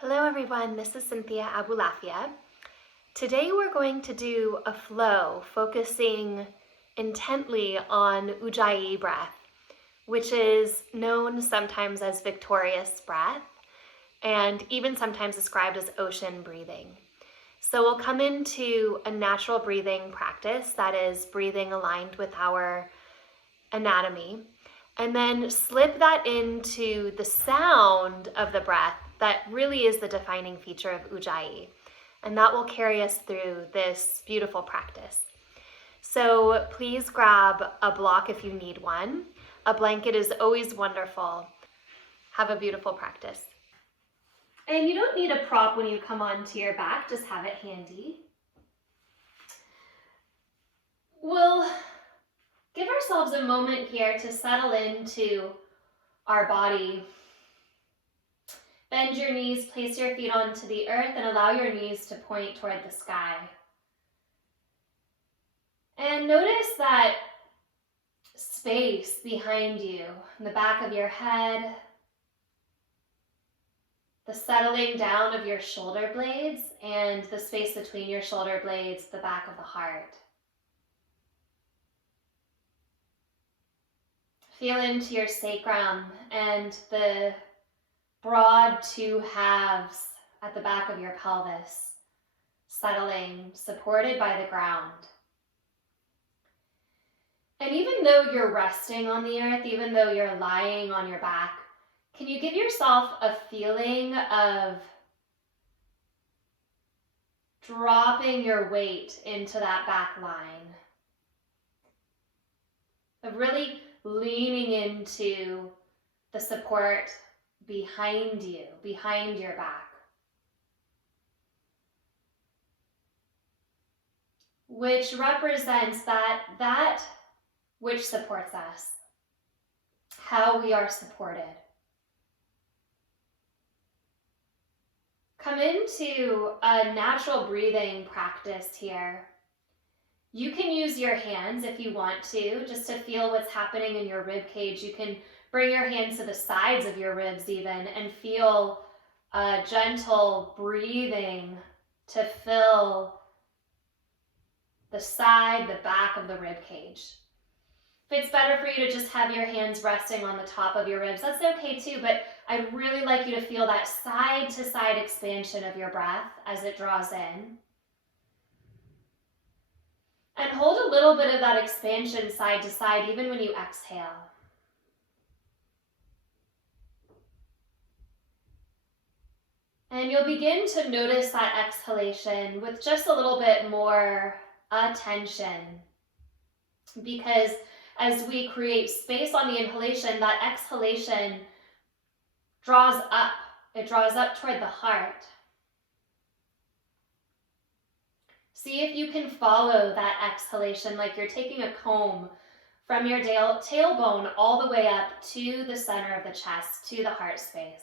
Hello everyone, this is Cynthia Abulafia. Today we're going to do a flow focusing intently on Ujjayi breath, which is known sometimes as victorious breath and even sometimes described as ocean breathing. So we'll come into a natural breathing practice, that is breathing aligned with our anatomy, and then slip that into the sound of the breath that really is the defining feature of Ujjayi. And that will carry us through this beautiful practice. So please grab a block if you need one. A blanket is always wonderful. Have a beautiful practice. And you don't need a prop when you come onto your back, just have it handy. We'll give ourselves a moment here to settle into our body. Bend your knees, place your feet onto the earth, and allow your knees to point toward the sky. And notice that space behind you, in the back of your head, the settling down of your shoulder blades, and the space between your shoulder blades, the back of the heart. Feel into your sacrum and the broad two halves at the back of your pelvis, settling, supported by the ground. And even though you're resting on the earth, even though you're lying on your back, can you give yourself a feeling of dropping your weight into that back line? Of really leaning into the support behind you, behind your back, which represents that which supports us, how we are supported. Come into a natural breathing practice here. You can use your hands if you want to, just to feel what's happening in your rib cage. You can bring your hands to the sides of your ribs even and feel a gentle breathing to fill the side, the back of the rib cage. If it's better for you to just have your hands resting on the top of your ribs, that's okay too, but I'd really like you to feel that side to side expansion of your breath as it draws in. And hold a little bit of that expansion side to side even when you exhale. And you'll begin to notice that exhalation with just a little bit more attention, because as we create space on the inhalation, that exhalation draws up. It draws up toward the heart. See if you can follow that exhalation like you're taking a comb from your tailbone all the way up to the center of the chest, to the heart space.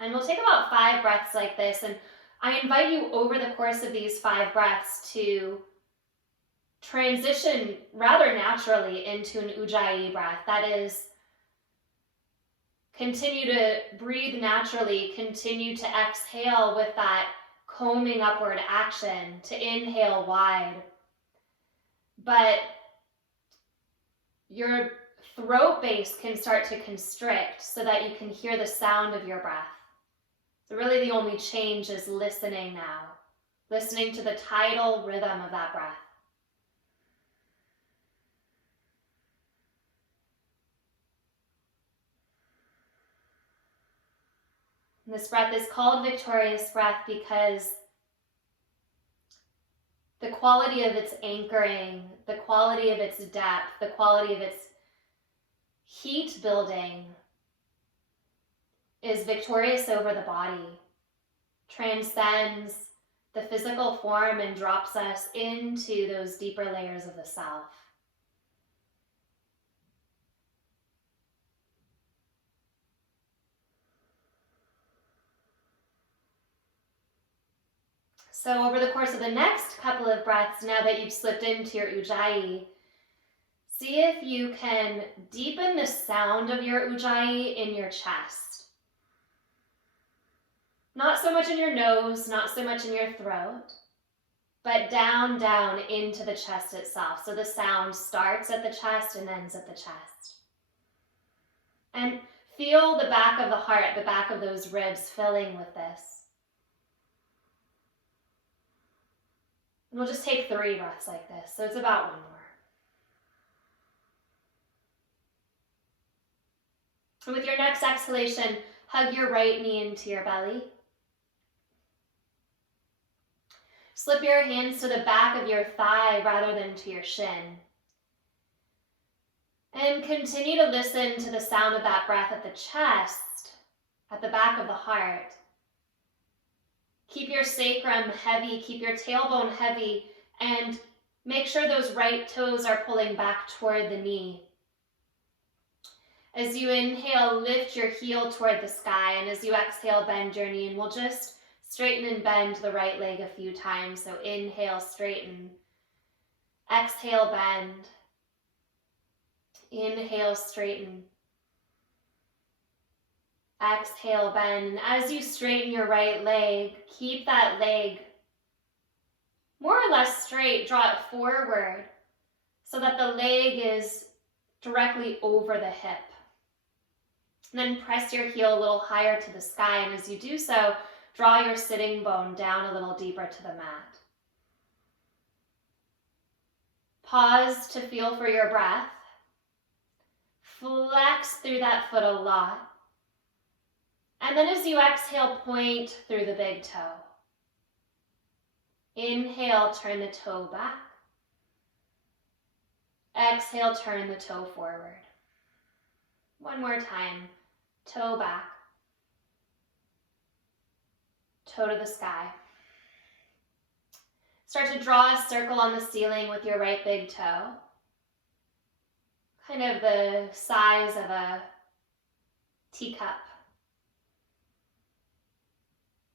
And we'll take about 5 breaths like this, and I invite you over the course of these 5 breaths to transition rather naturally into an Ujjayi breath. That is, continue to breathe naturally, continue to exhale with that combing upward action, to inhale wide. But your throat base can start to constrict so that you can hear the sound of your breath. So really the only change is listening now, listening to the tidal rhythm of that breath. And this breath is called victorious breath because the quality of its anchoring, the quality of its depth, the quality of its heat building is victorious over the body, transcends the physical form and drops us into those deeper layers of the self. So over the course of the next couple of breaths, now that you've slipped into your Ujjayi, see if you can deepen the sound of your Ujjayi in your chest. Not Not so much in your nose, not so much in your throat, but down, down into the chest itself. So the sound starts at the chest and ends at the chest. And feel the back of the heart, the back of those ribs filling with this. And we'll just take 3 breaths like this. So it's about 1 more. And with your next exhalation, hug your right knee into your belly. Slip your hands to the back of your thigh rather than to your shin. And continue to listen to the sound of that breath at the chest, at the back of the heart. Keep your sacrum heavy, keep your tailbone heavy, and make sure those right toes are pulling back toward the knee. As you inhale, lift your heel toward the sky, and as you exhale, bend your knee, and we'll just straighten and bend the right leg a few times. So inhale, straighten. Exhale, bend. Inhale, straighten. Exhale, bend. And as you straighten your right leg, keep that leg more or less straight. Draw it forward so that the leg is directly over the hip. And then press your heel a little higher to the sky. And as you do so, draw your sitting bone down a little deeper to the mat. Pause to feel for your breath. Flex through that foot a lot. And then as you exhale, point through the big toe. Inhale, turn the toe back. Exhale, turn the toe forward. One more time. Toe back. Toe to the sky. Start to draw a circle on the ceiling with your right big toe. Kind of the size of a teacup.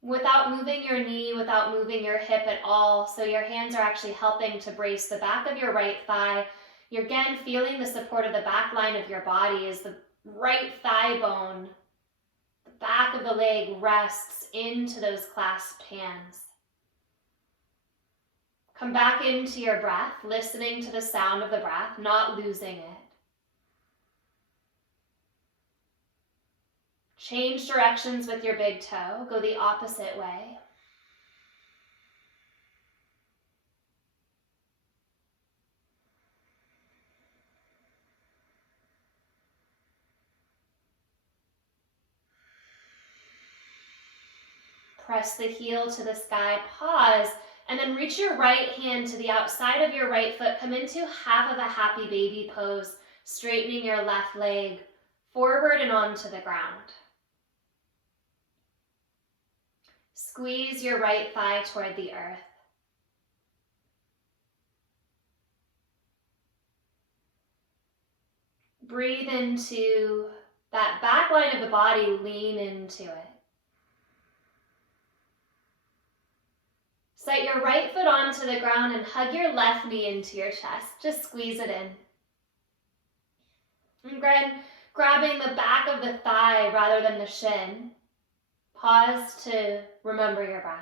Without moving your knee, without moving your hip at all, so your hands are actually helping to brace the back of your right thigh. You're again feeling the support of the back line of your body as the right thigh bone, the back of the leg rests into those clasped hands. Come back into your breath, listening to the sound of the breath, not losing it. Change directions with your big toe. Go the opposite way. Press the heel to the sky, pause, and then reach your right hand to the outside of your right foot. Come into half of a happy baby pose, straightening your left leg forward and onto the ground. Squeeze your right thigh toward the earth. Breathe into that back line of the body, lean into it. Set your right foot onto the ground and hug your left knee into your chest. Just squeeze it in. And grabbing the back of the thigh rather than the shin. Pause to remember your breath.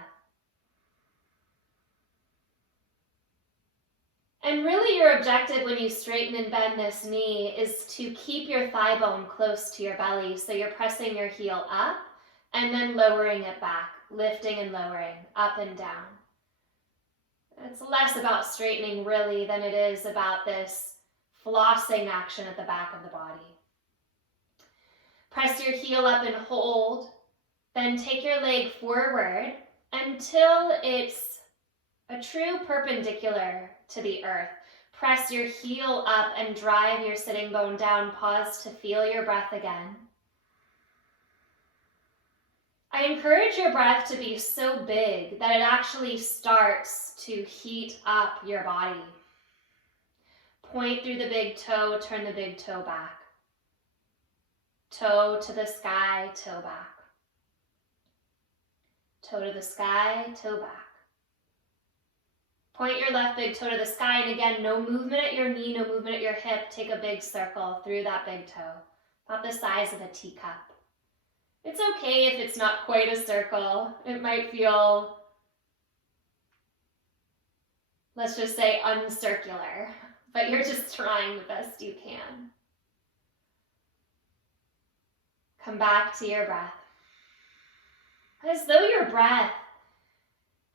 And really your objective when you straighten and bend this knee is to keep your thigh bone close to your belly. So you're pressing your heel up and then lowering it back, lifting and lowering, up and down. It's less about straightening really than it is about this flossing action at the back of the body. Press your heel up and hold. Then take your leg forward until it's a true perpendicular to the earth. Press your heel up and drive your sitting bone down. Pause to feel your breath again. I encourage your breath to be so big that it actually starts to heat up your body. Point through the big toe, turn the big toe back. Toe to the sky, toe back. Toe to the sky, toe back. Point your left big toe to the sky, and again, no movement at your knee, no movement at your hip. Take a big circle through that big toe, about the size of a teacup. It's okay if it's not quite a circle. It might feel, let's just say, uncircular, but you're just trying the best you can. Come back to your breath. As though your breath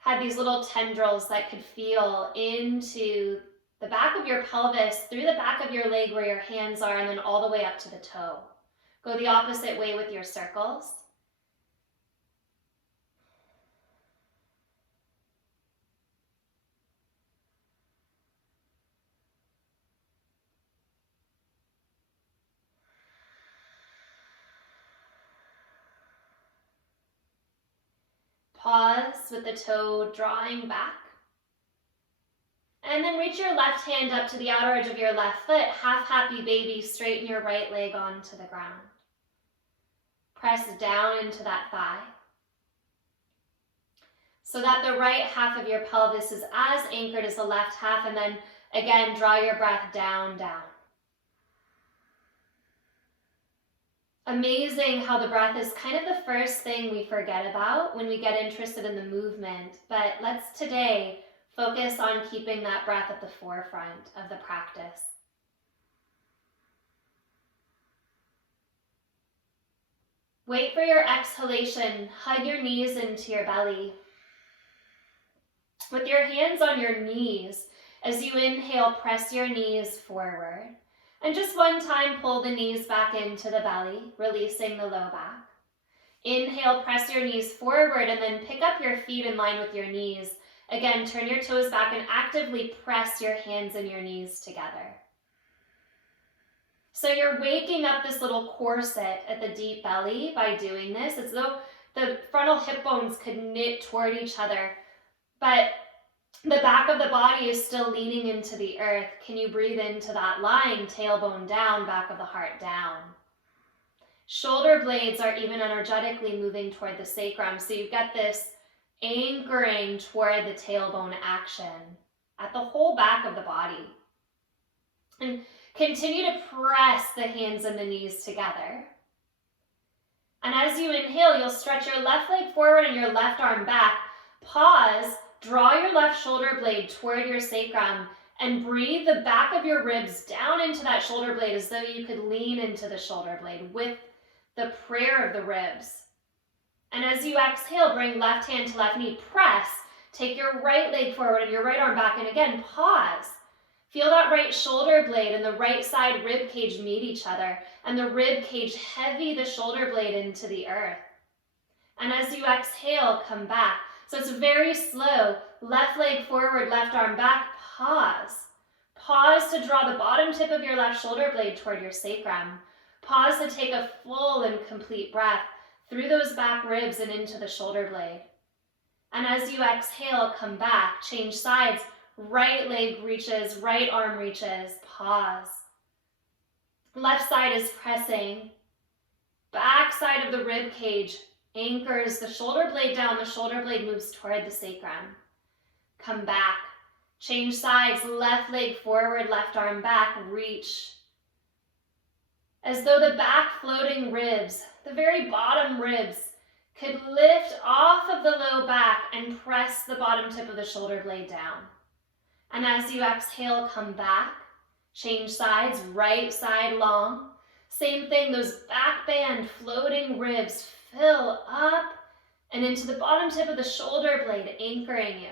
had these little tendrils that could feel into the back of your pelvis, through the back of your leg where your hands are, and then all the way up to the toe. Go the opposite way with your circles. Pause with the toe drawing back. And then reach your left hand up to the outer edge of your left foot. Half happy baby, straighten your right leg onto the ground. Press down into that thigh, so that the right half of your pelvis is as anchored as the left half, and then again, draw your breath down, down. Amazing how the breath is kind of the first thing we forget about when we get interested in the movement, but let's today focus on keeping that breath at the forefront of the practice. Wait for your exhalation. Hug your knees into your belly. With your hands on your knees, as you inhale, press your knees forward. And just one time, pull the knees back into the belly, releasing the low back. Inhale, press your knees forward, and then pick up your feet in line with your knees. Again, turn your toes back and actively press your hands and your knees together. So you're waking up this little corset at the deep belly by doing this. It's as though the frontal hip bones could knit toward each other, but the back of the body is still leaning into the earth. Can you breathe into that line? Tailbone down, back of the heart down. Shoulder blades are even energetically moving toward the sacrum. So you've got this anchoring toward the tailbone action at the whole back of the body. And continue to press the hands and the knees together. And as you inhale, you'll stretch your left leg forward and your left arm back. Pause, draw your left shoulder blade toward your sacrum, and breathe the back of your ribs down into that shoulder blade as though you could lean into the shoulder blade with the prayer of the ribs. And as you exhale, bring left hand to left knee, press, take your right leg forward and your right arm back, and again, pause. Feel that right shoulder blade and the right side rib cage meet each other, and the rib cage heavy the shoulder blade into the earth. And as you exhale, come back. So it's very slow. Left leg forward, left arm back, pause. Pause to draw the bottom tip of your left shoulder blade toward your sacrum. Pause to take a full and complete breath through those back ribs and into the shoulder blade. And as you exhale, come back, change sides. Right leg reaches, right arm reaches, pause. Left side is pressing. Back side of the rib cage anchors the shoulder blade down, the shoulder blade moves toward the sacrum. Come back, change sides, left leg forward, left arm back, reach. As though the back floating ribs, the very bottom ribs, could lift off of the low back and press the bottom tip of the shoulder blade down. And as you exhale, come back, change sides, right side long. Same thing, those back band floating ribs fill up and into the bottom tip of the shoulder blade, anchoring you.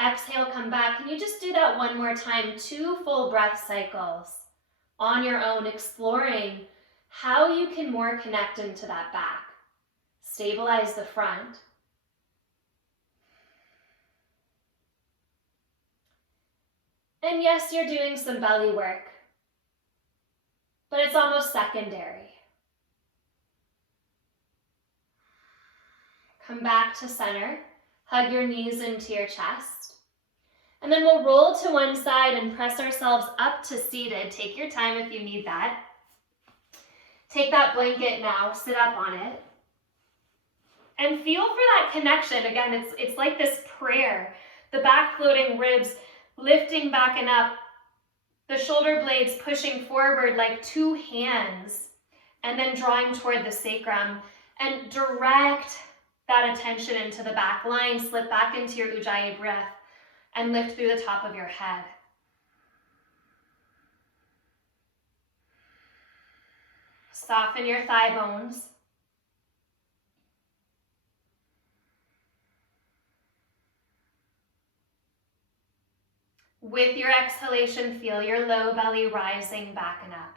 Exhale, come back. Can you just do that one more time? 2 full breath cycles on your own, exploring how you can more connect into that back. Stabilize the front. And yes, you're doing some belly work, but it's almost secondary. Come back to center, hug your knees into your chest, and then we'll roll to one side and press ourselves up to seated. Take your time if you need that. Take that blanket now, sit up on it, and feel for that connection. Again, it's like this prayer, the back floating ribs lifting back and up, the shoulder blades pushing forward like 2 hands, and then drawing toward the sacrum. And direct that attention into the back line. Slip back into your Ujjayi breath and lift through the top of your head. Soften your thigh bones. With your exhalation, feel your low belly rising back and up.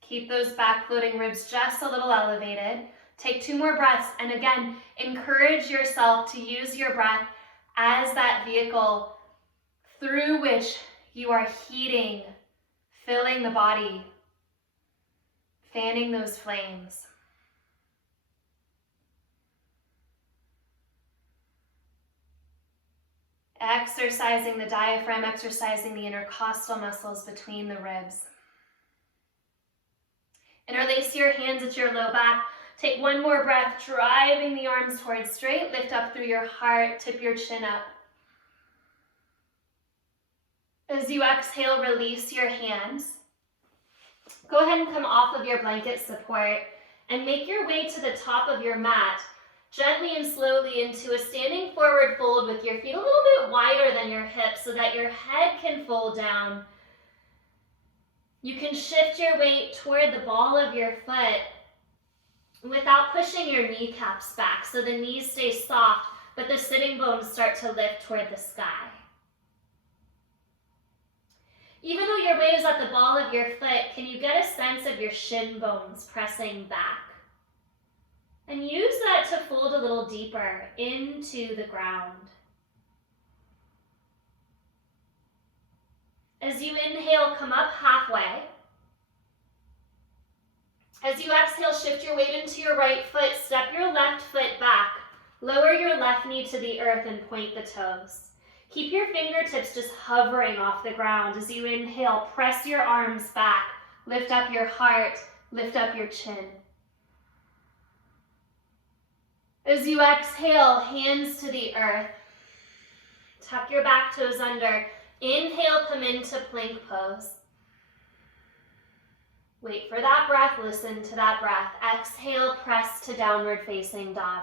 Keep those back floating ribs just a little elevated. Take 2 more breaths, and again, encourage yourself to use your breath as that vehicle through which you are heating, filling the body, fanning those flames. Exercising the diaphragm, exercising the intercostal muscles between the ribs. Interlace your hands at your low back. Take 1 more breath, driving the arms towards straight. Lift up through your heart, tip your chin up. As you exhale, release your hands. Go ahead and come off of your blanket support and make your way to the top of your mat, gently and slowly into a standing forward fold with your feet a little bit wider than your hips so that your head can fold down. You can shift your weight toward the ball of your foot without pushing your kneecaps back, so the knees stay soft, but the sitting bones start to lift toward the sky. Even though your weight is at the ball of your foot, can you get a sense of your shin bones pressing back? And use that to fold a little deeper into the ground. As you inhale, come up halfway. As you exhale, shift your weight into your right foot, step your left foot back, lower your left knee to the earth and point the toes. Keep your fingertips just hovering off the ground. As you inhale, press your arms back, lift up your heart, lift up your chin. As you exhale, hands to the earth, tuck your back toes under. Inhale, come into plank pose. Wait for that breath, listen to that breath. Exhale, press to downward facing dog.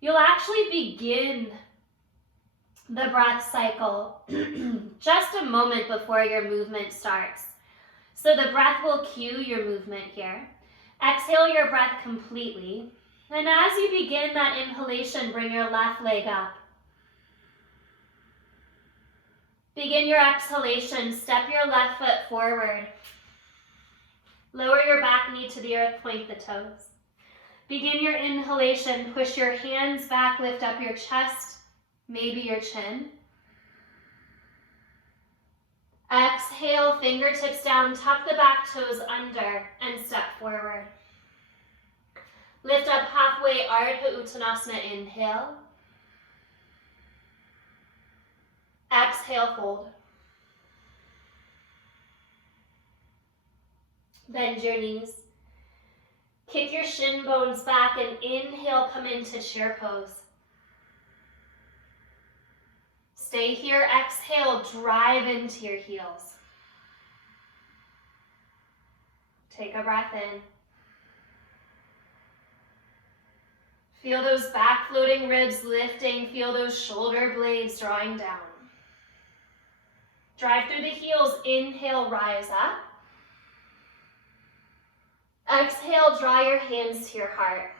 You'll actually begin the breath cycle just a moment before your movement starts. So the breath will cue your movement here. Exhale your breath completely. And as you begin that inhalation, bring your left leg up. Begin your exhalation, step your left foot forward. Lower your back knee to the earth, point the toes. Begin your inhalation, push your hands back, lift up your chest, maybe your chin. Exhale, fingertips down, tuck the back toes under, and step forward. Lift up halfway, Ardha Uttanasana, inhale. Exhale, fold. Bend your knees. Kick your shin bones back and inhale, come into chair pose. Stay here, exhale, drive into your heels. Take a breath in. Feel those back floating ribs lifting, feel those shoulder blades drawing down. Drive through the heels, inhale, rise up. Exhale, draw your hands to your heart.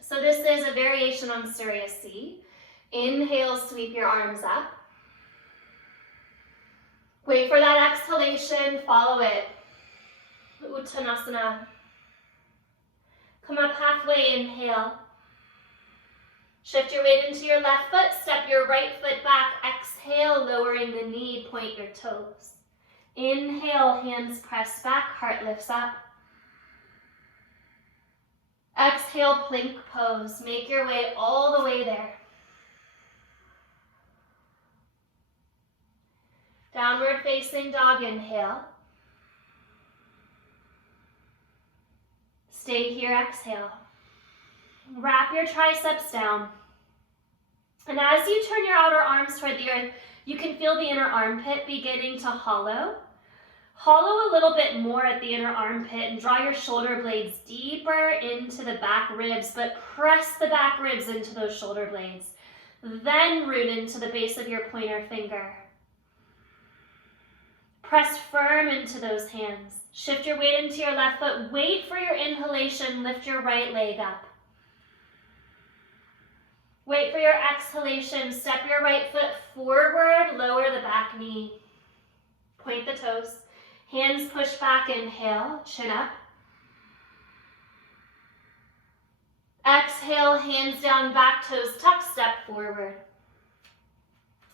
So this is a variation on Surya C. Inhale, sweep your arms up. Wait for that exhalation, follow it. Uttanasana. Come up halfway, inhale. Shift your weight into your left foot, step your right foot back, exhale, lowering the knee, point your toes. Inhale, hands press back, heart lifts up. Exhale, plank pose. Make your way all the way there. Downward facing dog, inhale. Stay here, exhale. Wrap your triceps down. And as you turn your outer arms toward the earth, you can feel the inner armpit beginning to hollow. Hollow a little bit more at the inner armpit and draw your shoulder blades deeper into the back ribs, but press the back ribs into those shoulder blades. Then root into the base of your pointer finger. Press firm into those hands. Shift your weight into your left foot. Wait for your inhalation. Lift your right leg up. Wait for your exhalation. Step your right foot forward. Lower the back knee. Point the toes. Hands push back. Inhale. Chin up. Exhale. Hands down. Back toes tuck. Step forward.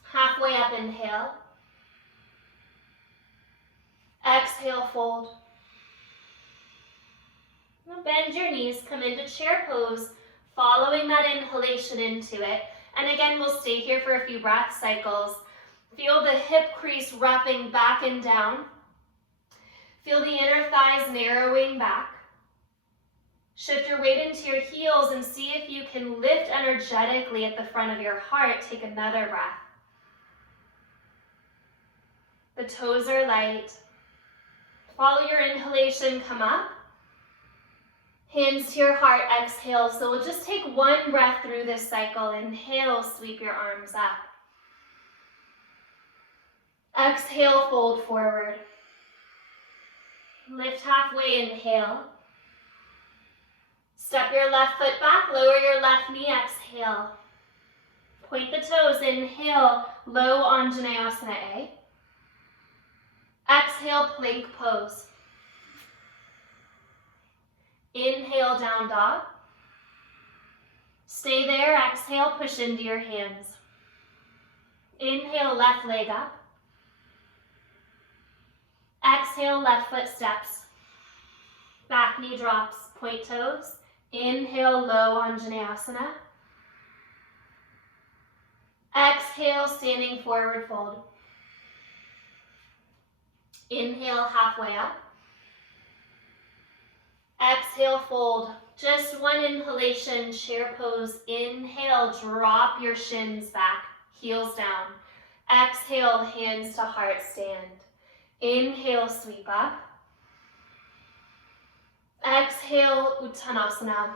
Halfway up. Inhale. Exhale, fold. Now bend your knees, come into chair pose, following that inhalation into it. And again, we'll stay here for a few breath cycles. Feel the hip crease wrapping back and down. Feel the inner thighs narrowing back. Shift your weight into your heels and see if you can lift energetically at the front of your heart. Take another breath. The toes are light. Follow your inhalation, come up. Hands to your heart, exhale. So we'll just take one breath through this cycle. Inhale, sweep your arms up. Exhale, fold forward. Lift halfway, inhale. Step your left foot back, lower your left knee, exhale. Point the toes, inhale, low Anjaneyasana A. Exhale, plank pose. Inhale, down dog. Stay there, exhale, push into your hands. Inhale, left leg up. Exhale, left foot steps. Back knee drops, point toes. Inhale, low Anjaneyasana. Exhale, standing forward fold. Inhale, halfway up. Exhale, fold. Just one inhalation, chair pose. Inhale, drop your shins back, heels down. Exhale, hands to heart, stand. Inhale, sweep up. Exhale, Uttanasana.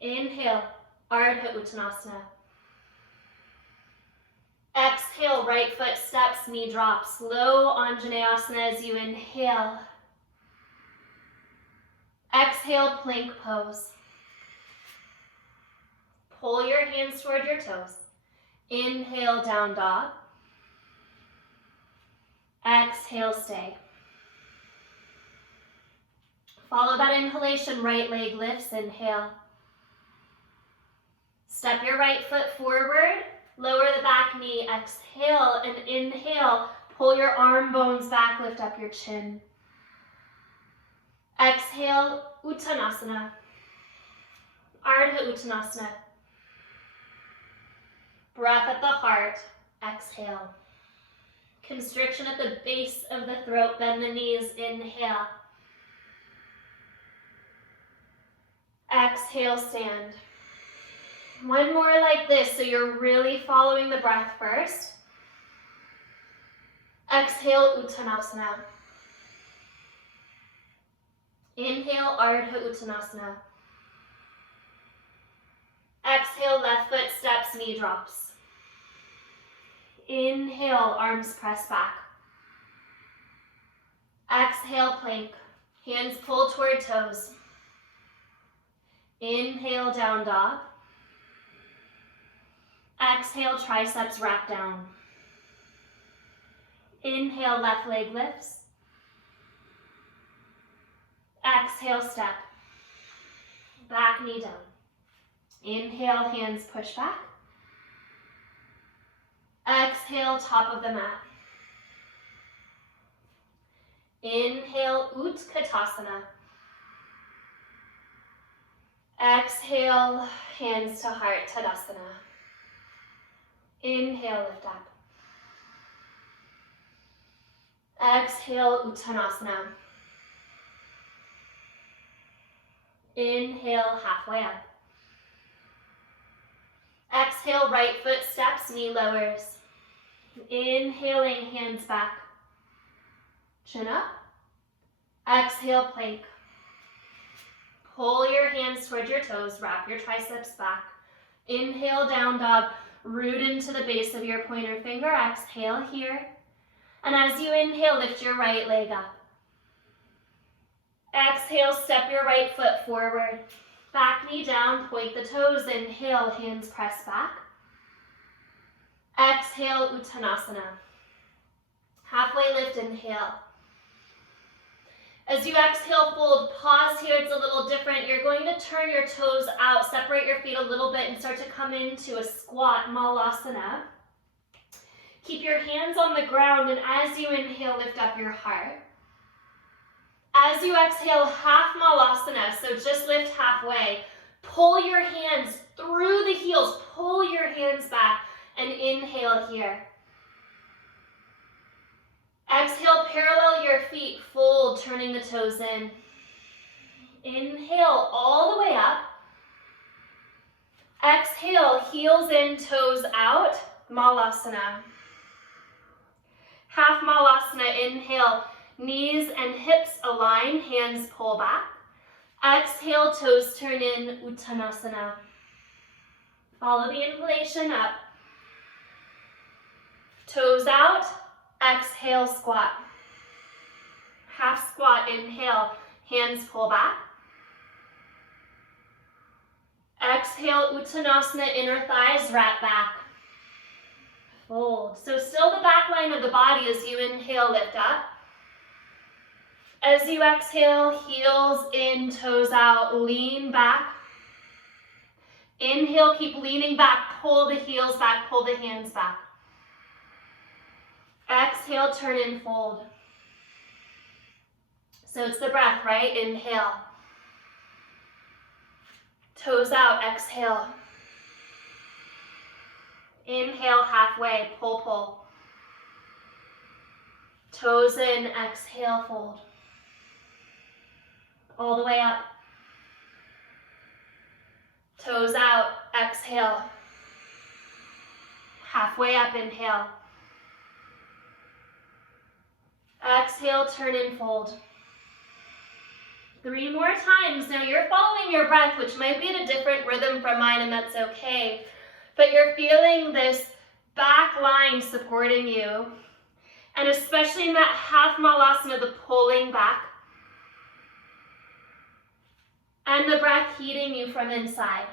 Inhale, Ardha Uttanasana. Exhale, right foot steps, knee drops. Low Anjaneyasana as you inhale. Exhale, plank pose. Pull your hands toward your toes. Inhale, down dog. Exhale, stay. Follow that inhalation, right leg lifts, inhale. Step your right foot forward, lower the back knee, exhale, and inhale. Pull your arm bones back, lift up your chin. Exhale, Uttanasana. Ardha Uttanasana. Breath at the heart, exhale. Constriction at the base of the throat, bend the knees, inhale. Exhale, stand. One more like this, so you're really following the breath first. Exhale, Uttanasana. Inhale, Ardha Uttanasana. Exhale, left foot steps, knee drops. Inhale, arms press back. Exhale, plank. Hands pull toward toes. Inhale, down dog. Exhale, triceps wrap down. Inhale, left leg lifts. Exhale, step. Back knee down. Inhale, hands push back. Exhale, top of the mat. Inhale, Utkatasana. Exhale, hands to heart, Tadasana. Inhale, lift up. Exhale, Uttanasana. Inhale, halfway up. Exhale, right foot steps, knee lowers. Inhaling, hands back. Chin up. Exhale, plank. Pull your hands toward your toes, wrap your triceps back. Inhale, down dog. Root into the base of your pointer finger. Exhale here. And as you inhale, lift your right leg up. Exhale, step your right foot forward. Back knee down, point the toes. Inhale, hands press back. Exhale, Uttanasana. Halfway lift, inhale. As you exhale, fold, pause here, it's a little different. You're going to turn your toes out, separate your feet a little bit, and start to come into a squat, Malasana. Keep your hands on the ground, and as you inhale, lift up your heart. As you exhale, half Malasana, so just lift halfway. Pull your hands through the heels, pull your hands back, and inhale here. Exhale, parallel your feet, fold, turning the toes in. Inhale all the way up. Exhale, heels in, toes out, Malasana. Half Malasana, inhale, knees and hips align, hands pull back. Exhale, toes turn in, Uttanasana. Follow the inhalation up. Toes out, exhale, squat. Half squat, inhale, hands pull back. Exhale, Uttanasana, inner thighs wrap back. Fold. So still the back line of the body as you inhale, lift up. As you exhale, heels in, toes out, lean back. Inhale, keep leaning back, pull the heels back, pull the hands back. Exhale, turn and fold. So it's the breath, right? Inhale. Toes out, exhale. Inhale, halfway, pull, pull. Toes in, exhale, fold. All the way up. Toes out, exhale. Halfway up, inhale. Exhale, turn and fold. 3 more times. Now you're following your breath, which might be at a different rhythm from mine, and that's okay. But you're feeling this back line supporting you. And especially in that half Malasana, the pulling back. And the breath heating you from inside.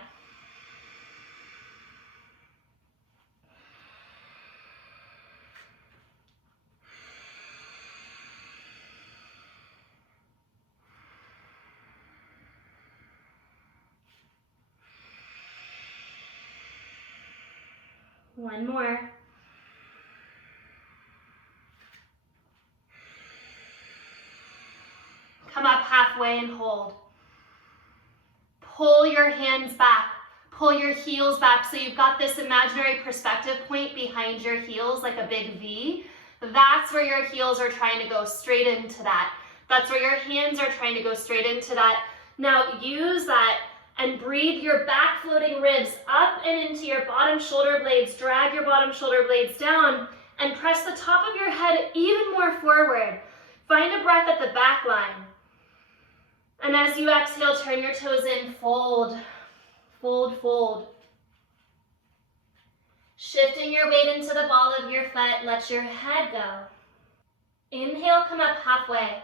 One more. Come up halfway and hold. Pull your hands back. Pull your heels back so you've got this imaginary perspective point behind your heels like a big V. That's where your heels are trying to go straight into that. That's where your hands are trying to go straight into that. Now use that and breathe your back floating ribs up and into your bottom shoulder blades. Drag your bottom shoulder blades down and press the top of your head even more forward. Find a breath at the back line. And as you exhale, turn your toes in, fold, fold, fold. Shifting your weight into the ball of your foot, let your head go. Inhale, come up halfway.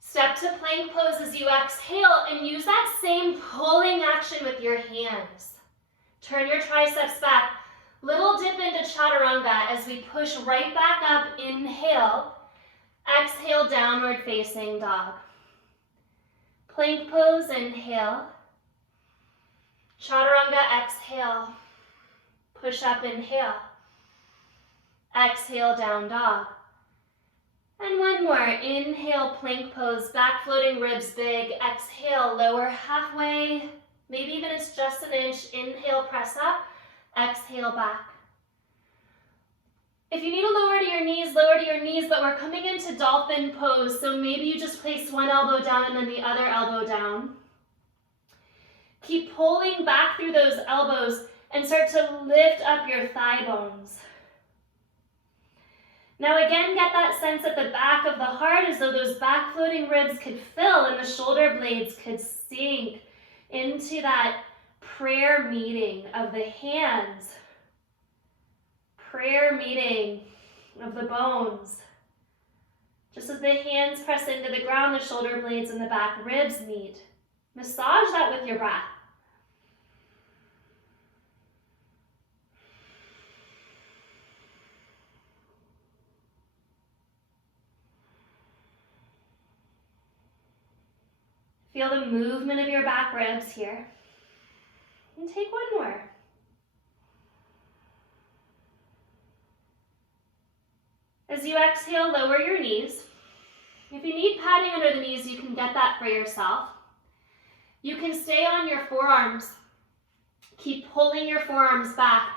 Step to plank pose as you exhale and use that same pulling action with your hands. Turn your triceps back. Little dip into chaturanga as we push right back up. Inhale. Exhale, downward facing dog. Plank pose, inhale. Chaturanga, exhale. Push up, inhale. Exhale, down dog. And one more. Inhale, plank pose, back floating ribs big. Exhale, lower halfway. Maybe even it's just an inch. Inhale, press up. Exhale, back. If you need to lower to your knees, but we're coming into dolphin pose, so maybe you just place one elbow down and then the other elbow down. Keep pulling back through those elbows and start to lift up your thigh bones. Now again, get that sense at the back of the heart as though those back floating ribs could fill and the shoulder blades could sink into that prayer meeting of the hands. Prayer meeting of the bones. Just as the hands press into the ground, the shoulder blades and the back ribs meet. Massage that with your breath. Feel the movement of your back ribs here. And take one more. As you exhale, lower your knees. If you need padding under the knees, you can get that for yourself. You can stay on your forearms. Keep pulling your forearms back,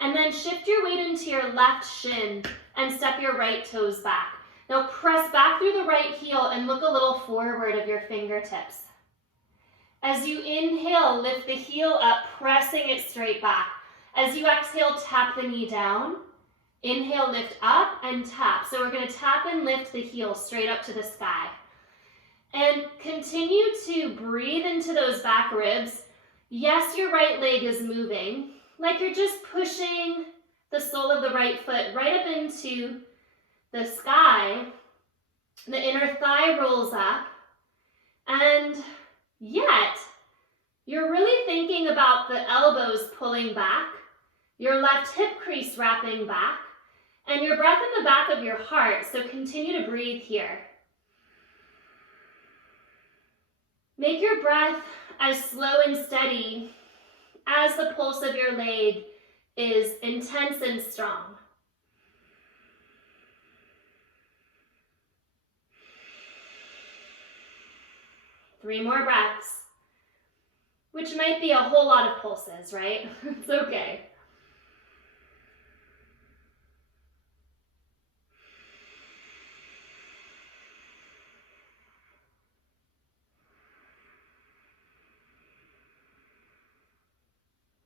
and then shift your weight into your left shin and step your right toes back. Now press back through the right heel and look a little forward of your fingertips. As you inhale, lift the heel up, pressing it straight back. As you exhale, tap the knee down. Inhale, lift up and tap. So we're going to tap and lift the heel straight up to the sky. And continue to breathe into those back ribs. Yes, your right leg is moving, like you're just pushing the sole of the right foot right up into the sky. The inner thigh rolls up, and yet you're really thinking about the elbows pulling back, your left hip crease wrapping back, and your breath in the back of your heart. So continue to breathe here. Make your breath as slow and steady as the pulse of your leg is intense and strong. Three more breaths, which might be a whole lot of pulses, right? It's okay.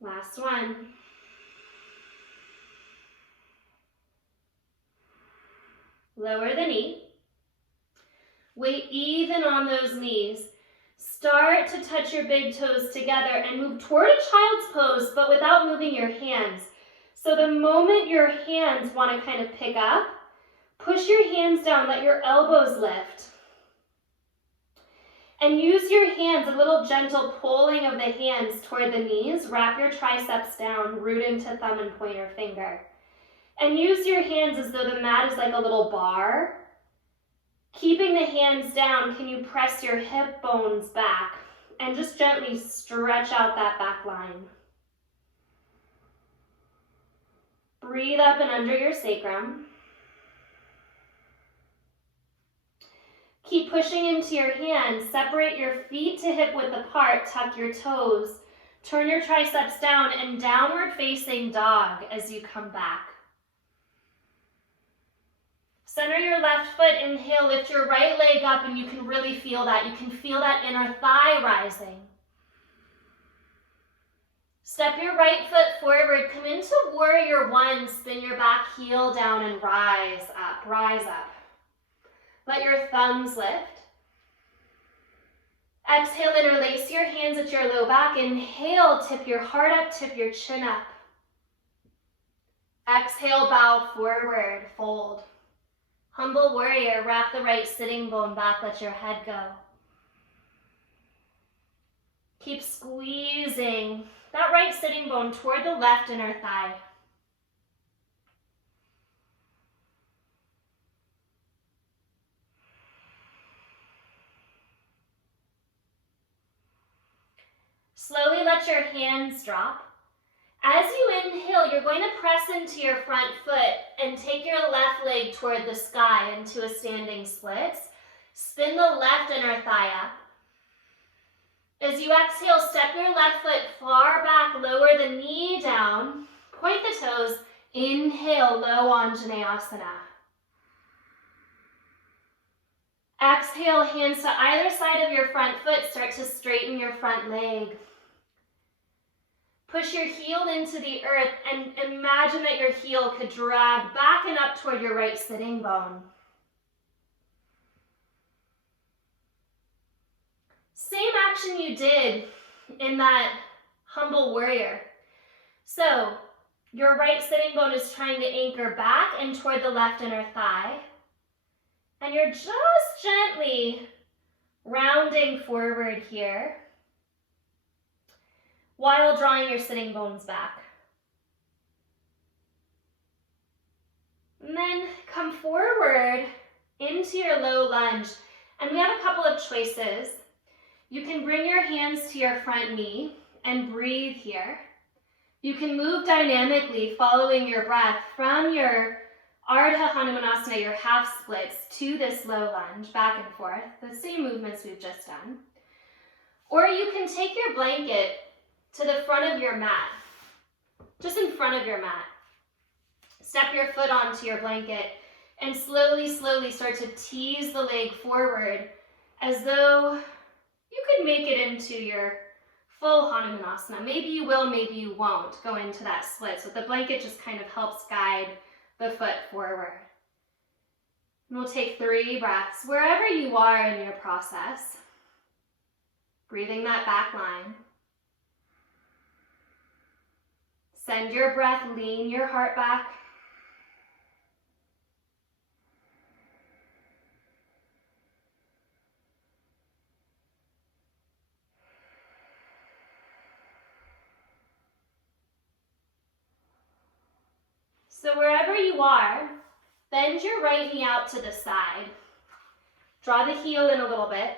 Last one. Lower the knee. Weight even on those knees. Start to touch your big toes together and move toward a child's pose, but without moving your hands. So the moment your hands want to kind of pick up, push your hands down, let your elbows lift. And use your hands, a little gentle pulling of the hands toward the knees. Wrap your triceps down, root into thumb and pointer finger. And use your hands as though the mat is like a little bar. Keeping the hands down, can you press your hip bones back and just gently stretch out that back line. Breathe up and under your sacrum. Keep pushing into your hands. Separate your feet to hip width apart. Tuck your toes. Turn your triceps down and downward facing dog as you come back. Center your left foot. Inhale, lift your right leg up, and you can really feel that. You can feel that inner thigh rising. Step your right foot forward. Come into warrior one. Spin your back heel down and rise up. Rise up. Let your thumbs lift. Exhale, interlace your hands at your low back. Inhale, tip your heart up, tip your chin up. Exhale, bow forward, fold. Humble warrior, wrap the right sitting bone back, let your head go. Keep squeezing that right sitting bone toward the left inner thigh. Slowly let your hands drop. As you inhale, you're going to press into your front foot and take your left leg toward the sky into a standing splits. Spin the left inner thigh up. As you exhale, step your left foot far back, lower the knee down, point the toes, Inhale, low Anjaneyasana. Exhale, hands to either side of your front foot. Start to straighten your front leg. Push your heel into the earth and imagine that your heel could drag back and up toward your right sitting bone. Same action you did in that humble warrior. So your right sitting bone is trying to anchor back and toward the left inner thigh. And you're just gently rounding forward here while drawing your sitting bones back. And then come forward into your low lunge. And we have a couple of choices. You can bring your hands to your front knee and breathe here. You can move dynamically following your breath from your Ardha Hanumanasana, your half splits, to this low lunge, back and forth, the same movements we've just done. Or you can take your blanket to the front of your mat, just in front of your mat. Step your foot onto your blanket and slowly, slowly start to tease the leg forward as though you could make it into your full Hanumanasana. Maybe you will, maybe you won't go into that split. So the blanket just kind of helps guide the foot forward. And we'll take 3 breaths wherever you are in your process. Breathing that back line. Send your breath, lean your heart back. So wherever you are, bend your right knee out to the side. Draw the heel in a little bit.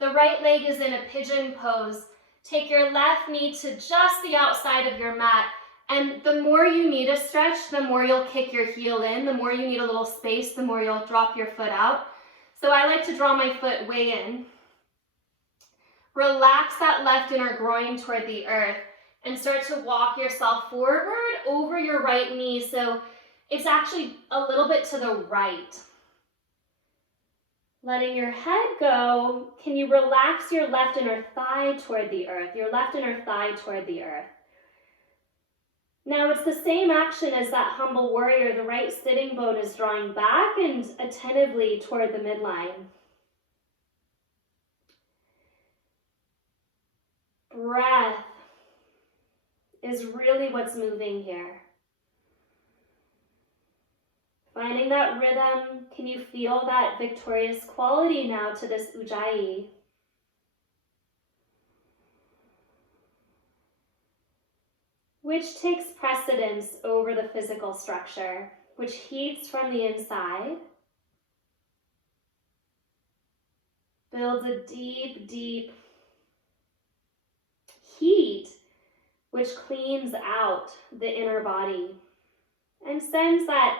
The right leg is in a pigeon pose. Take your left knee to just the outside of your mat. And the more you need a stretch, the more you'll kick your heel in. The more you need a little space, the more you'll drop your foot out. So I like to draw my foot way in. Relax that left inner groin toward the earth. And start to walk yourself forward over your right knee. So it's actually a little bit to the right. Letting your head go, can you relax your left inner thigh toward the earth? Your left inner thigh toward the earth. Now it's the same action as that humble warrior. The right sitting bone is drawing back and attentively toward the midline. Breath is really what's moving here. Finding that rhythm, can you feel that victorious quality now to this Ujjayi? Which takes precedence over the physical structure, which heats from the inside, builds a deep, deep heat, which cleans out the inner body and sends that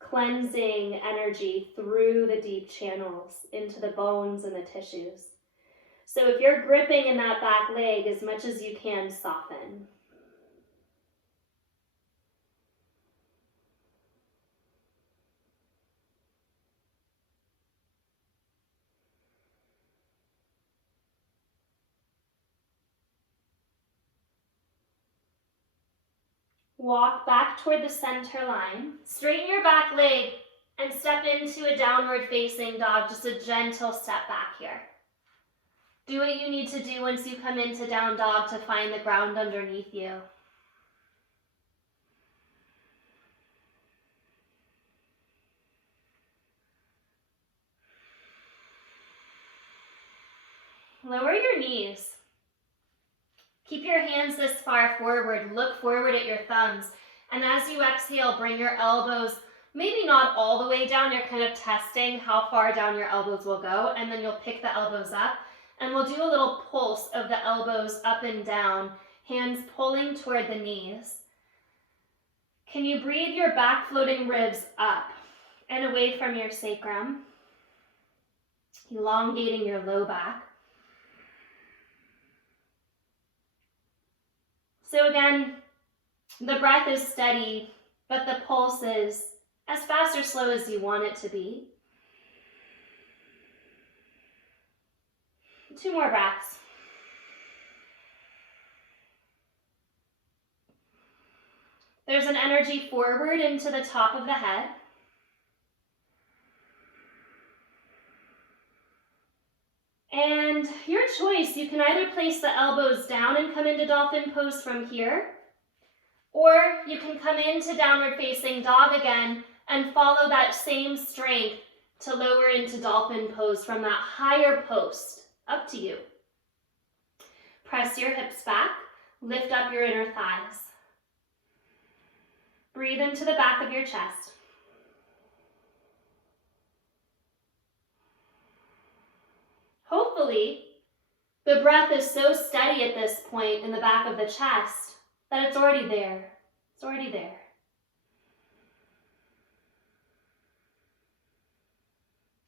cleansing energy through the deep channels into the bones and the tissues. So if you're gripping in that back leg, as much as you can, soften. Walk back toward the center line. Straighten your back leg and step into a downward facing dog, just a gentle step back here. Do what you need to do once you come into down dog to find the ground underneath you. Lower your knees. Keep your hands this far forward. Look forward at your thumbs. And as you exhale, bring your elbows, maybe not all the way down. You're kind of testing how far down your elbows will go. And then you'll pick the elbows up. And we'll do a little pulse of the elbows up and down, hands pulling toward the knees. Can you breathe your back floating ribs up and away from your sacrum, elongating your low back? So again, The breath is steady, but the pulse is as fast or slow as you want it to be. 2 more breaths. There's an energy forward into the top of the head. And your choice, you can either place the elbows down and come into dolphin pose from here, or you can come into downward facing dog again and follow that same strength to lower into dolphin pose from that higher post. Up to you. Press your hips back, lift up your inner thighs. Breathe into the back of your chest. Hopefully, the breath is so steady at this point in the back of the chest that it's already there. It's already there.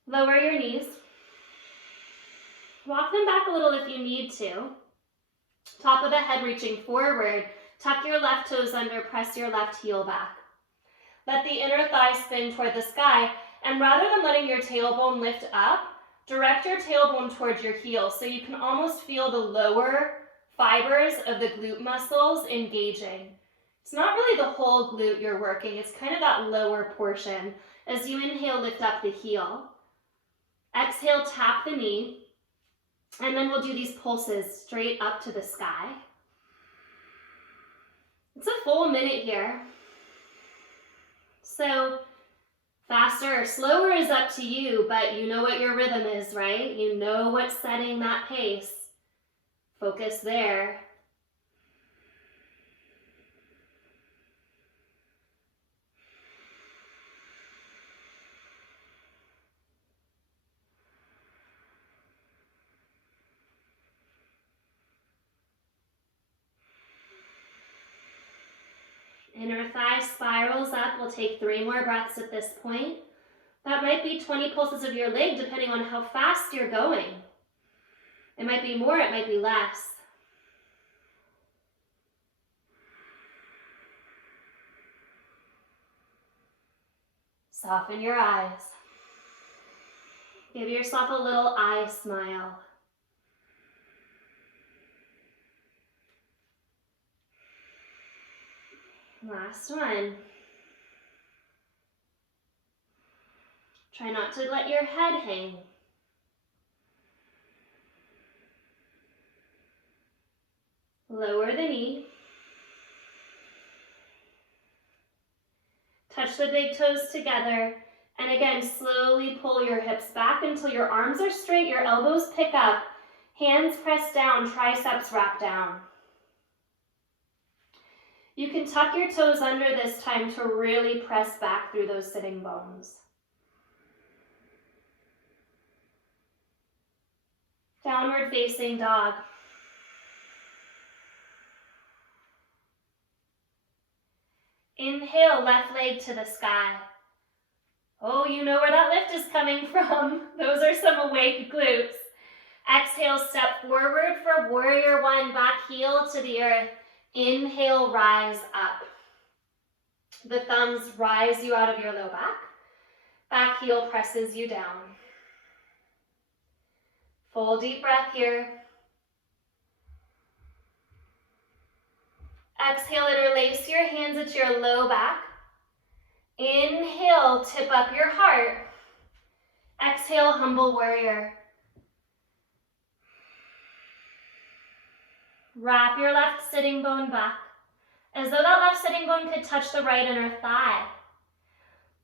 Lower your knees. Walk them back a little if you need to. Top of the head reaching forward. Tuck your left toes under, press your left heel back. Let the inner thigh spin toward the sky, and rather than letting your tailbone lift up, direct your tailbone towards your heel so you can almost feel the lower fibers of the glute muscles engaging. It's not really the whole glute you're working, it's kind of that lower portion. As you inhale, lift up the heel. Exhale, tap the knee, and then we'll do these pulses straight up to the sky. It's a full minute here. So faster or slower is up to you, but you know what your rhythm is, right? You know what's setting that pace. Focus there. Inner thigh spirals up. We'll take 3 more breaths at this point. That might be 20 pulses of your leg depending on how fast you're going. It might be more, it might be less. Soften your eyes. Give yourself a little eye smile. Last one. Try not to let your head hang. Lower the knee. Touch the big toes together. And again, slowly pull your hips back until your arms are straight, your elbows pick up, hands press down, triceps wrap down. You can tuck your toes under this time to really press back through those sitting bones. Downward facing dog. Inhale, left leg to the sky. Oh, you know where that lift is coming from. Those are some awake glutes. Exhale, step forward for warrior 1, back heel to the earth. Inhale, rise up. The thumbs rise you out of your low back. Back heel presses you down. Full deep breath here. Exhale, interlace your hands at your low back. Inhale, tip up your heart. Exhale, humble warrior. Wrap your left sitting bone back, as though that left sitting bone could touch the right inner thigh.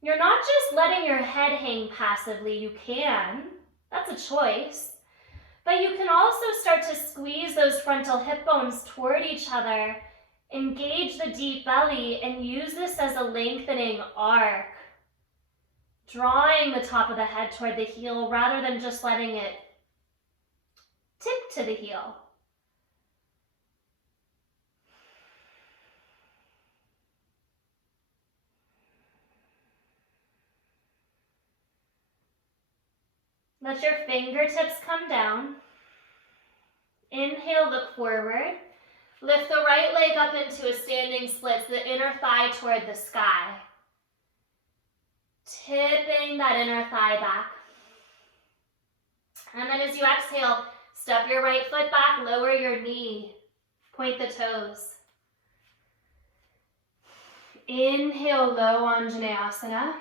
You're not just letting your head hang passively, you can. That's a choice. But you can also start to squeeze those frontal hip bones toward each other, engage the deep belly, and use this as a lengthening arc, drawing the top of the head toward the heel rather than just letting it tip to the heel. Let your fingertips come down. Inhale, look forward. Lift the right leg up into a standing split, the inner thigh toward the sky. Tipping that inner thigh back. And then as you exhale, step your right foot back, lower your knee, point the toes. Inhale, low Anjaneyasana.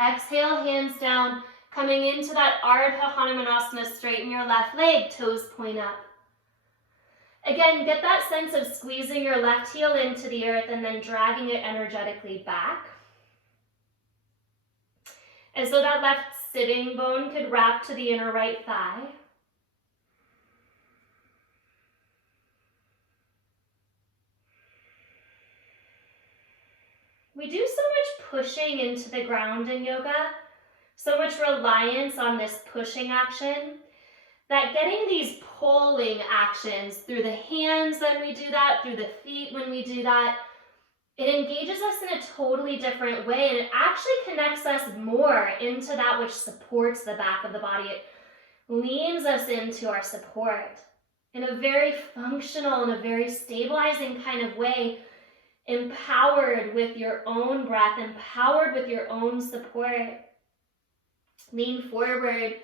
Exhale, hands down, coming into that Ardha Hanumanasana, straighten your left leg, toes point up. Again, get that sense of squeezing your left heel into the earth and then dragging it energetically back. As though that left sitting bone could wrap to the inner right thigh. We do so much pushing into the ground in yoga, so much reliance on this pushing action, that getting these pulling actions through the hands when we do that, through the feet when we do that, it engages us in a totally different way, and it actually connects us more into that which supports the back of the body. It leans us into our support in a very functional and a very stabilizing kind of way, empowered with your own breath, empowered with your own support. Lean forward.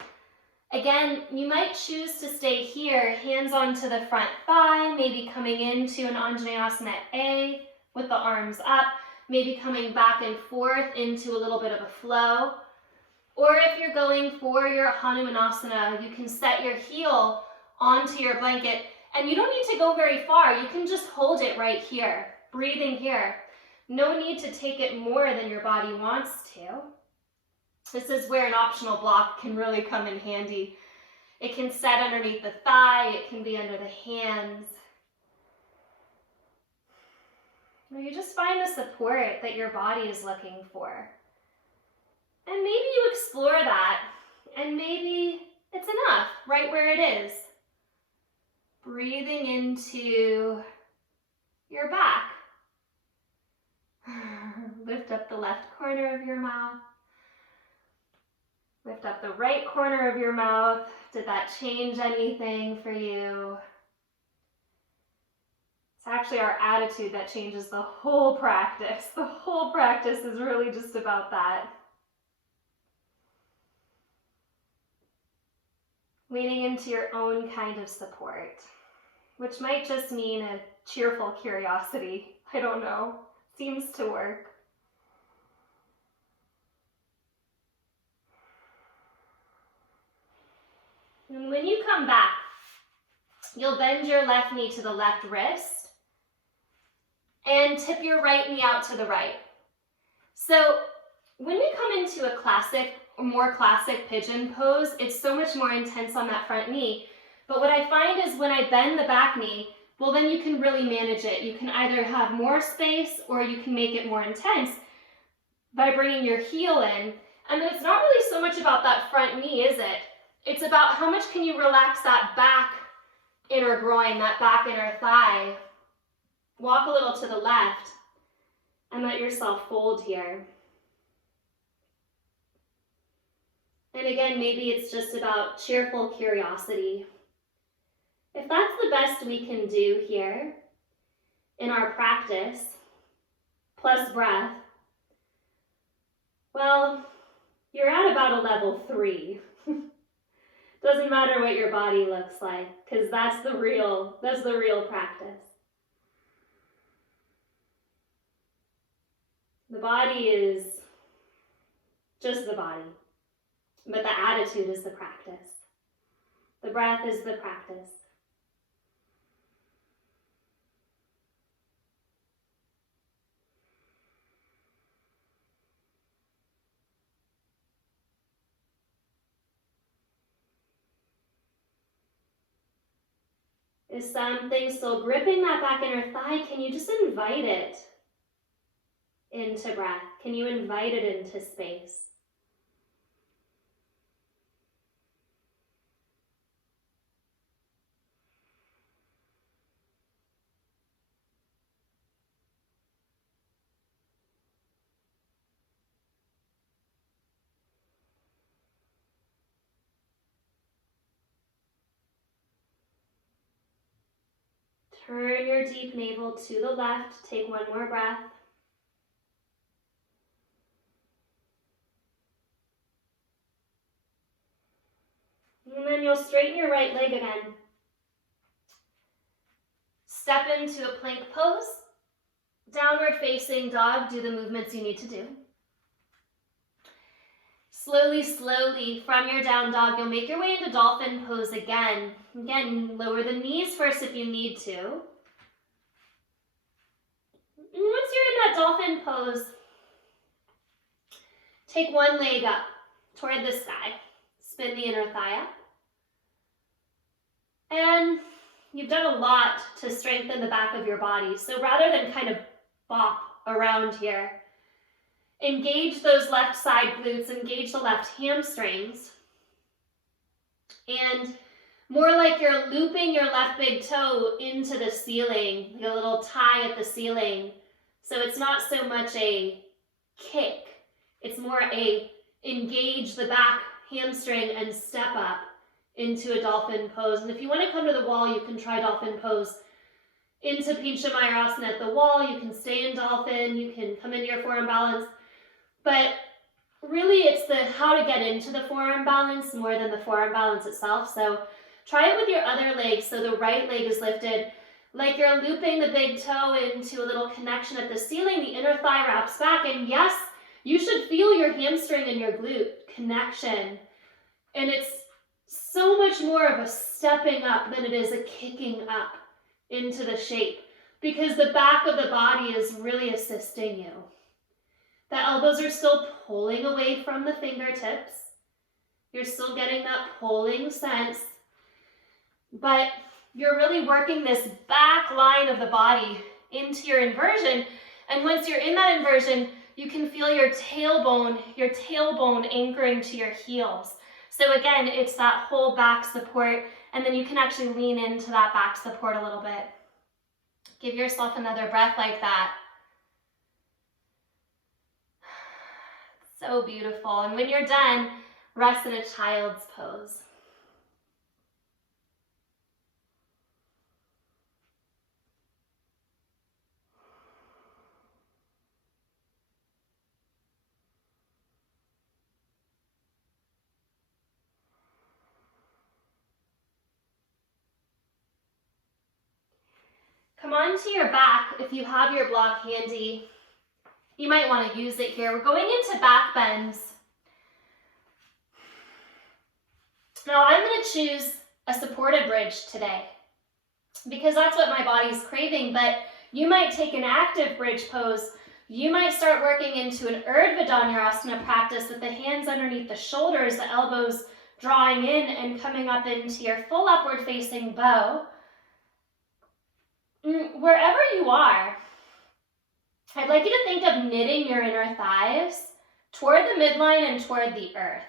Again, you might choose to stay here, hands onto the front thigh, maybe coming into an Anjaneyasana A with the arms up, maybe coming back and forth into a little bit of a flow. Or if you're going for your Hanumanasana, you can set your heel onto your blanket, and you don't need to go very far. You can just hold it right here, breathing here. No need to take it more than your body wants to. This is where an optional block can really come in handy. It can set underneath the thigh, it can be under the hands. Or you just find the support that your body is looking for. And maybe you explore that, and maybe it's enough right where it is. Breathing into your back. Lift up the left corner of your mouth. Lift up the right corner of your mouth. Did that change anything for you? It's actually our attitude that changes the whole practice. The whole practice is really just about that. Leaning into your own kind of support, which might just mean a cheerful curiosity. I don't know. Seems to work. And when you come back, you'll bend your left knee to the left wrist and tip your right knee out to the right. So when we come into a classic or more classic pigeon pose, it's so much more intense on that front knee. But what I find is when I bend the back knee, well, then you can really manage it. You can either have more space or you can make it more intense by bringing your heel in. And then it's not really so much about that front knee, is it? It's about how much can you relax that back inner groin, that back inner thigh. Walk a little to the left and let yourself fold here. And again, maybe it's just about cheerful curiosity. If that's the best we can do here in our practice, plus breath, well, you're at about a level 3. Doesn't matter what your body looks like, because that's the real practice. The body is just the body, but the attitude is the practice. The breath is the practice. Is something still gripping that back inner thigh? Can you just invite it into breath? Can you invite it into space? Turn your deep navel to the left. Take one more breath. And then you'll straighten your right leg again. Step into a plank pose. Downward facing dog, do the movements you need to do. Slowly, slowly, from your down dog, you'll make your way into dolphin pose again. Again, lower the knees first if you need to. And once you're in that dolphin pose, take one leg up toward the sky. Spin the inner thigh up. And you've done a lot to strengthen the back of your body. So rather than kind of bop around here, engage those left side glutes, engage the left hamstrings, and more like you're looping your left big toe into the ceiling, like a little tie at the ceiling. So it's not so much a kick, it's more a engage the back hamstring and step up into a dolphin pose. And if you want to come to the wall, you can try dolphin pose into Pincha Mayurasana at the wall. You can stay in dolphin, you can come into your forearm balance. But really it's the how to get into the forearm balance more than the forearm balance itself. So try it with your other leg. So the right leg is lifted, like you're looping the big toe into a little connection at the ceiling. The inner thigh wraps back. And yes, you should feel your hamstring and your glute connection. And it's so much more of a stepping up than it is a kicking up into the shape, because the back of the body is really assisting you. The elbows are still pulling away from the fingertips. You're still getting that pulling sense, but you're really working this back line of the body into your inversion. And once you're in that inversion, you can feel your tailbone anchoring to your heels. So again, it's that whole back support, and then you can actually lean into that back support a little bit. Give yourself another breath like that. So beautiful. And when you're done, rest in a child's pose. Come onto your back if you have your block handy. You might want to use it here. We're going into back bends. Now I'm going to choose a supported bridge today because that's what my body's craving, but you might take an active bridge pose. You might start working into an Urdhva Dhanurasana practice with the hands underneath the shoulders, the elbows drawing in and coming up into your full upward facing bow. Wherever you are, I'd like you to think of knitting your inner thighs toward the midline and toward the earth.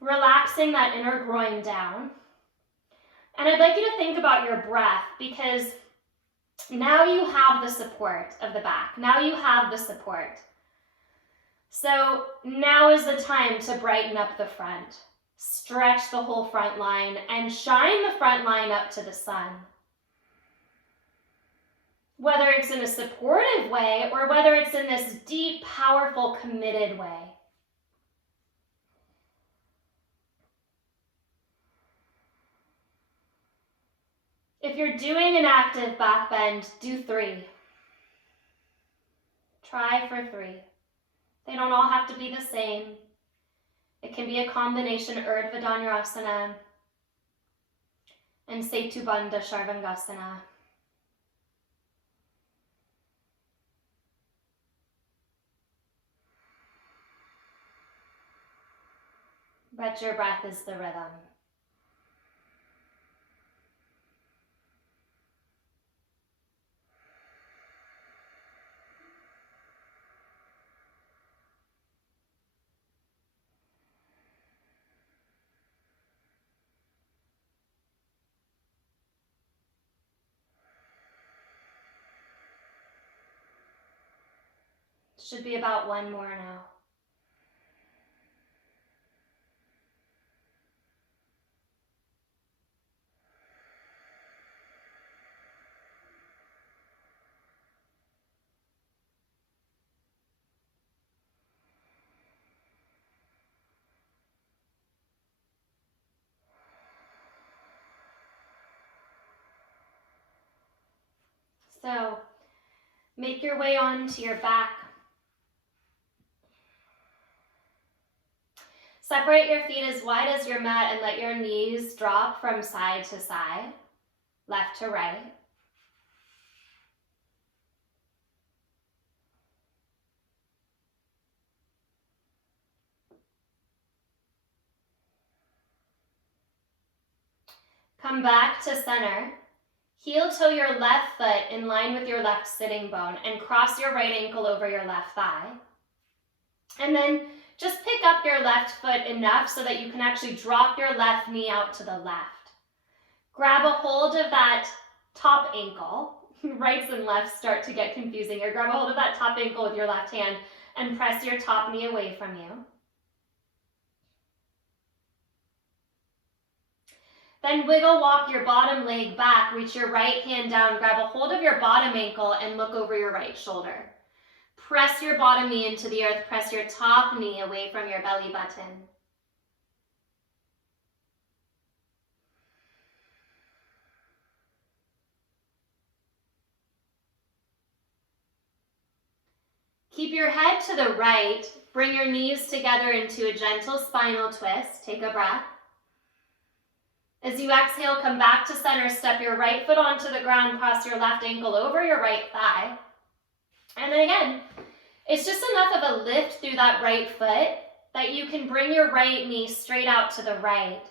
Relaxing that inner groin down. And I'd like you to think about your breath, because now you have the support of the back. Now you have the support. So now is the time to brighten up the front. Stretch the whole front line and shine the front line up to the sun. Whether it's in a supportive way or whether it's in this deep, powerful, committed way. If you're doing an active back bend, do 3. Try for 3. They don't all have to be the same. It can be a combination Urdhva Dhanurasana and Setu Bandha Sharvangasana. But your breath is the rhythm. Should be about 1 more now. Make your way onto your back. Separate your feet as wide as your mat and let your knees drop from side to side, left to right. Come back to center. Heel toe your left foot in line with your left sitting bone and cross your right ankle over your left thigh. And then just pick up your left foot enough so that you can actually drop your left knee out to the left. Grab a hold of that top ankle. Rights and lefts start to get confusing here. Grab a hold of that top ankle with your left hand and press your top knee away from you. Then wiggle walk your bottom leg back, reach your right hand down, grab a hold of your bottom ankle and look over your right shoulder. Press your bottom knee into the earth, press your top knee away from your belly button. Keep your head to the right, bring your knees together into a gentle spinal twist, take a breath. As you exhale, come back to center, step your right foot onto the ground, cross your left ankle over your right thigh. And then again, it's just enough of a lift through that right foot that you can bring your right knee straight out to the right.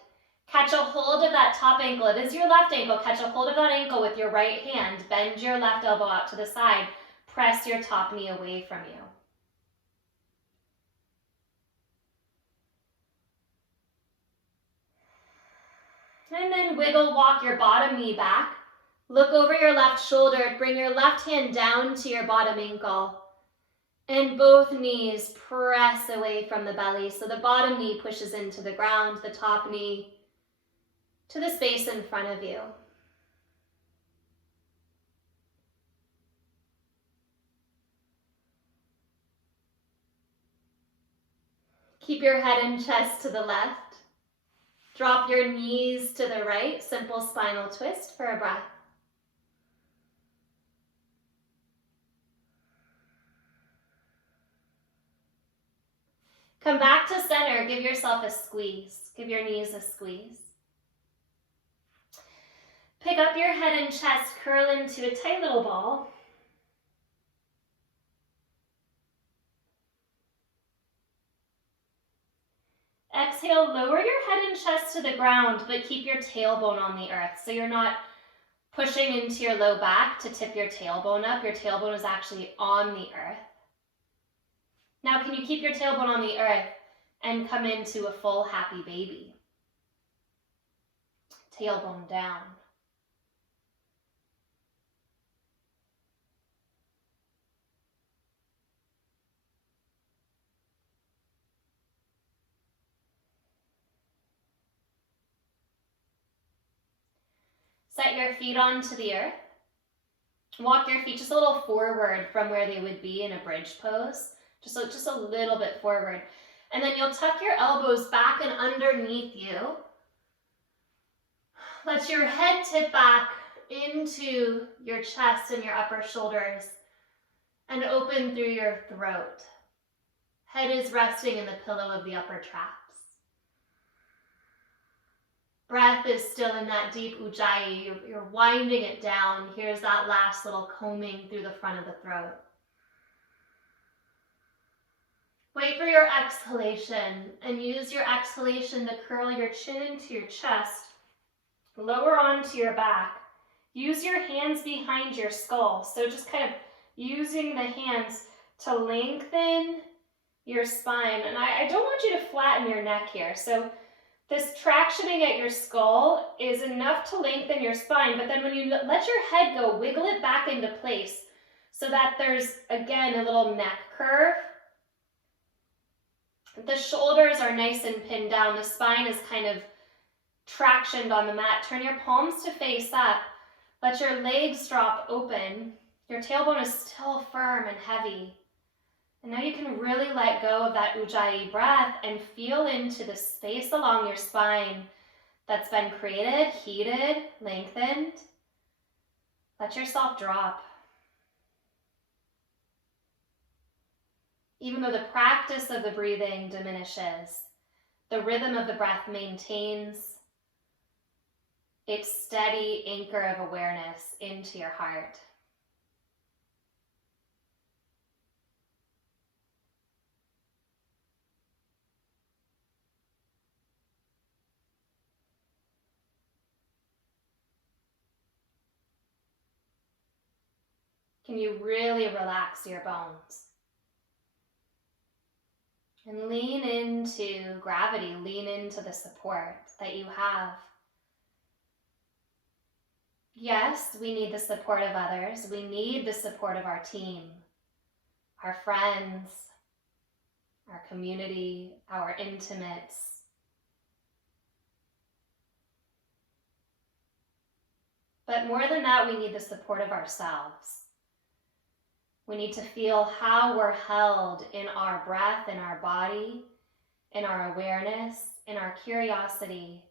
Catch a hold of that top ankle. It is your left ankle. Catch a hold of that ankle with your right hand. Bend your left elbow out to the side. Press your top knee away from you. And then wiggle walk your bottom knee back. Look over your left shoulder. Bring your left hand down to your bottom ankle. And both knees press away from the belly. So the bottom knee pushes into the ground, the top knee to the space in front of you. Keep your head and chest to the left. Drop your knees to the right, simple spinal twist for a breath. Come back to center, give yourself a squeeze. Give your knees a squeeze. Pick up your head and chest, curl into a tight little ball. Exhale, lower your head and chest to the ground, but keep your tailbone on the earth. So you're not pushing into your low back to tip your tailbone up. Your tailbone is actually on the earth. Now, can you keep your tailbone on the earth and come into a full happy baby? Tailbone down. Set your feet onto the earth. Walk your feet just a little forward from where they would be in a bridge pose. Just a little bit forward. And then you'll tuck your elbows back and underneath you. Let your head tip back into your chest and your upper shoulders and open through your throat. Head is resting in the pillow of the upper traps. Breath is still in that deep Ujjayi. You're winding it down. Here's that last little combing through the front of the throat. Wait for your exhalation and use your exhalation to curl your chin into your chest. Lower onto your back. Use your hands behind your skull. So just kind of using the hands to lengthen your spine. And I don't want you to flatten your neck here. So this tractioning at your skull is enough to lengthen your spine, but then when you let your head go, wiggle it back into place so that there's, again, a little neck curve. The shoulders are nice and pinned down. The spine is kind of tractioned on the mat. Turn your palms to face up. Let your legs drop open. Your tailbone is still firm and heavy. And now you can really let go of that Ujjayi breath and feel into the space along your spine that's been created, heated, lengthened. Let yourself drop. Even though the practice of the breathing diminishes, the rhythm of the breath maintains its steady anchor of awareness into your heart. Can you really relax your bones? And lean into gravity, lean into the support that you have. Yes, we need the support of others. We need the support of our team, our friends, our community, our intimates. But more than that, we need the support of ourselves. We need to feel how we're held in our breath, in our body, in our awareness, in our curiosity,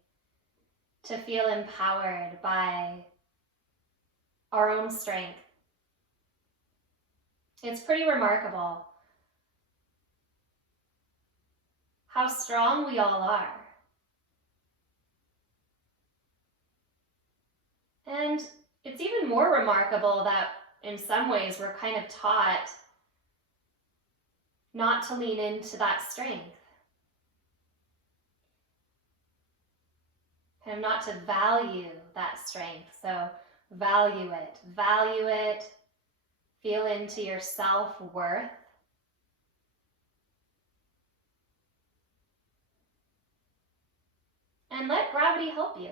to feel empowered by our own strength. It's pretty remarkable how strong we all are. And it's even more remarkable that in some ways we're kind of taught not to lean into that strength. Kind of not to value that strength. So value it, feel into your self-worth. And let gravity help you.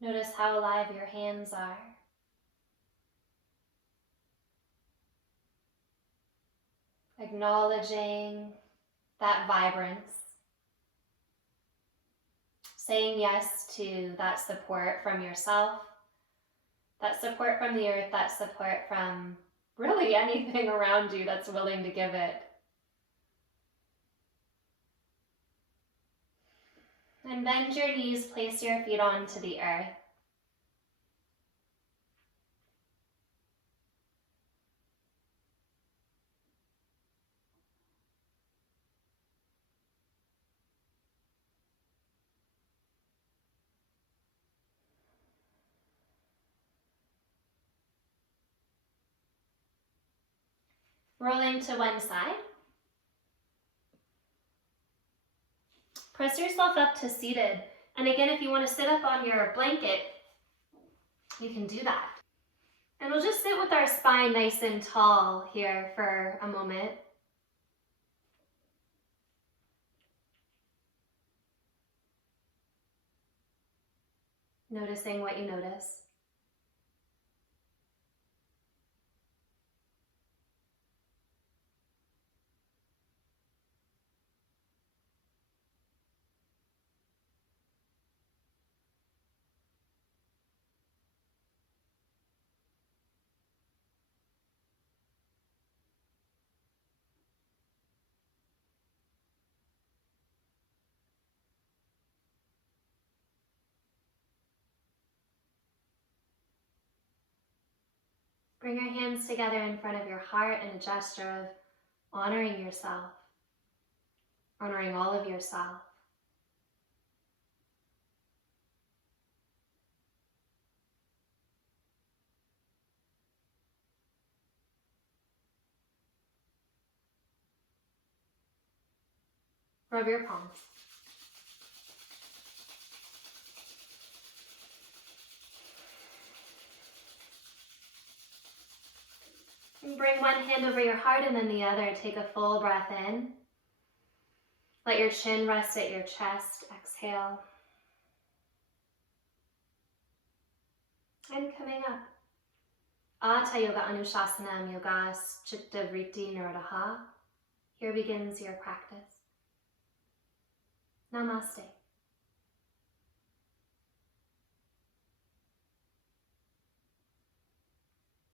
Notice how alive your hands are. Acknowledging that vibrance. Saying yes to that support from yourself, that support from the earth, that support from really anything around you that's willing to give it. And bend your knees, place your feet onto the earth. Rolling to one side. Press yourself up to seated. And again, if you want to sit up on your blanket, you can do that. And we'll just sit with our spine nice and tall here for a moment. Noticing what you notice. Bring your hands together in front of your heart in a gesture of honoring yourself, honoring all of yourself. Rub your palms. And bring one hand over your heart and then the other. Take a full breath in. Let your chin rest at your chest. Exhale. And coming up. Hatha Yoga Anushasanam Yogas Chitta Vritti Niradaha. Here begins your practice. Namaste.